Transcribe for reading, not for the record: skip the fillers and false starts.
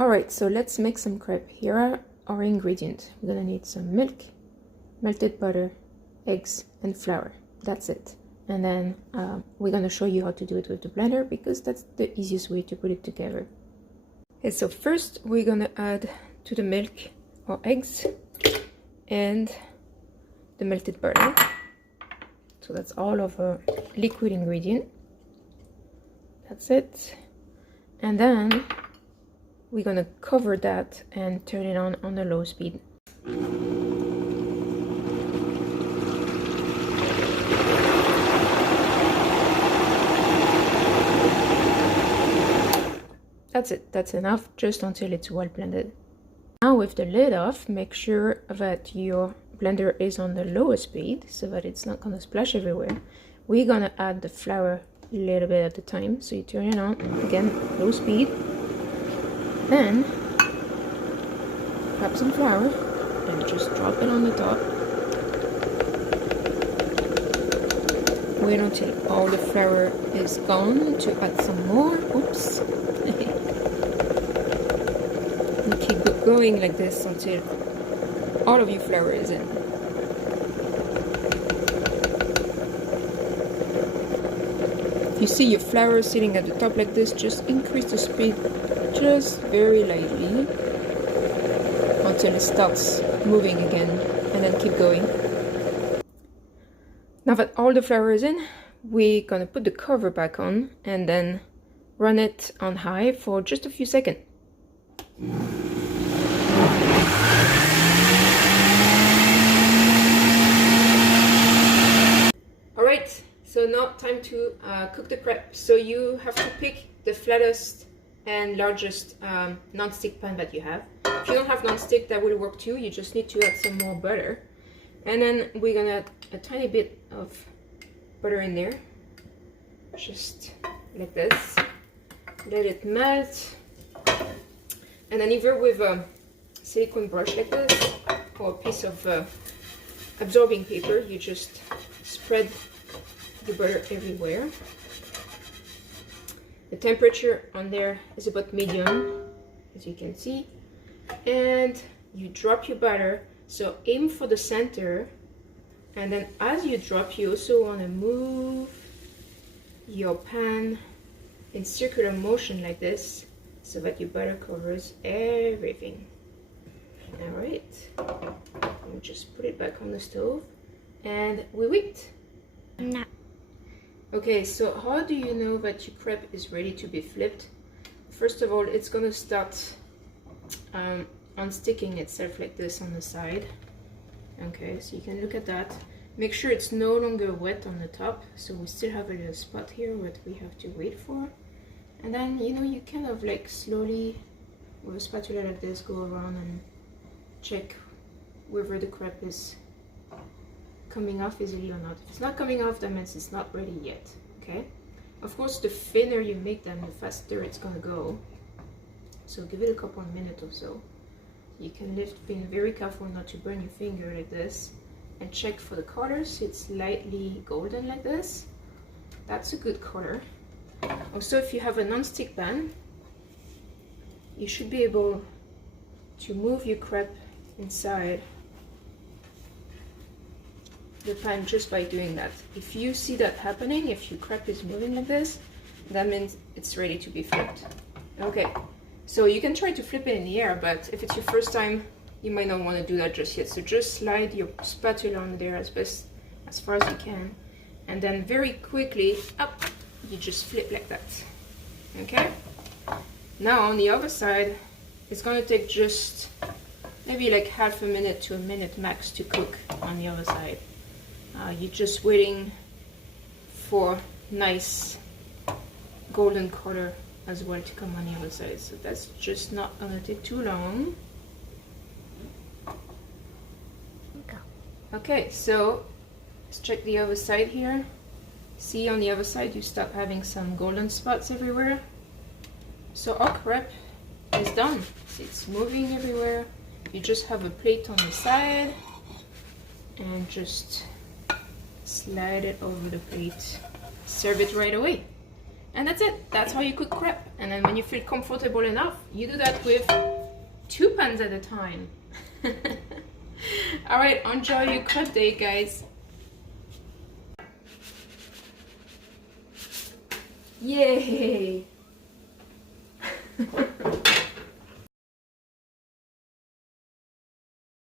Alright, so let's make some crepe. Here are our ingredients. We're gonna need some milk, melted butter, eggs, and flour. That's it. And then we're gonna show you how to do it with the blender because that's the easiest way to put it together. And so first we're gonna add to the milk our eggs and the melted butter. So that's all of our liquid ingredient. That's it. And then we're gonna cover that and turn it on a low speed. That's it, that's enough, just until it's well blended. Now with the lid off, make sure that your blender is on the lowest speed so that it's not gonna splash everywhere. We're gonna add the flour a little bit at a time, so you turn it on, again, low speed. Then, grab some flour and just drop it on the top. Wait until all the flour is gone to add some more. Oops. And keep going like this until all of your flour is in. If you see your flour sitting at the top like this, just increase the speed just very lightly until it starts moving again, and then keep going. Now that all the flour is in, we're gonna put the cover back on and then run it on high for just a few seconds. Alright, so now time to cook the crepe. So you have to pick the flattest and largest non-stick pan that you have. If you don't have non-stick, that will work too. You just need to add some more butter. And then we're gonna add a tiny bit of butter in there. Just like this. Let it melt. And then either with a silicone brush like this or a piece of absorbing paper, you just spread the butter everywhere. The temperature on there is about medium, as you can see. And you drop your butter, so aim for the center. And then as you drop, you also want to move your pan in circular motion like this, so that your butter covers everything. Alright, we'll just put it back on the stove and we wait. No. Okay, so how do you know that your crepe is ready to be flipped? First of all, it's gonna start unsticking itself like this on the side. Okay, so you can look at that. Make sure it's no longer wet on the top, so we still have a little spot here that we have to wait for. And then, you know, you kind of like slowly, with a spatula like this, go around and check whether the crepe is coming off easily or not. If it's not coming off, that means it's not ready yet, okay? Of course, the thinner you make them, the faster it's gonna go. So give it a couple of minutes or so. You can lift, being very careful not to burn your finger like this, and check for the colors. It's lightly golden like this. That's a good color. Also, if you have a non-stick pan, you should be able to move your crepe inside the pan just by doing that. If you see that happening, if your crepe is moving like this, that means it's ready to be flipped. Okay, so you can try to flip it in the air, but if it's your first time, you might not want to do that just yet. So just slide your spatula on there as far as you can, and then very quickly up, you just flip like that. Okay, now on the other side, it's going to take just maybe like half a minute to a minute max to cook on the other side. You're just waiting for nice golden color as well to come on the other side, so that's just not going to take too long. Okay, so let's check the other side here. See, on the other side you start having some golden spots everywhere. So our crepe is done. See, it's moving everywhere. You just have a plate on the side and just slide it over the plate. Serve it right away. And that's it. That's how you cook crepe. And then when you feel comfortable enough, you do that with 2 pans at a time. All right, enjoy your crepe day, guys. Yay!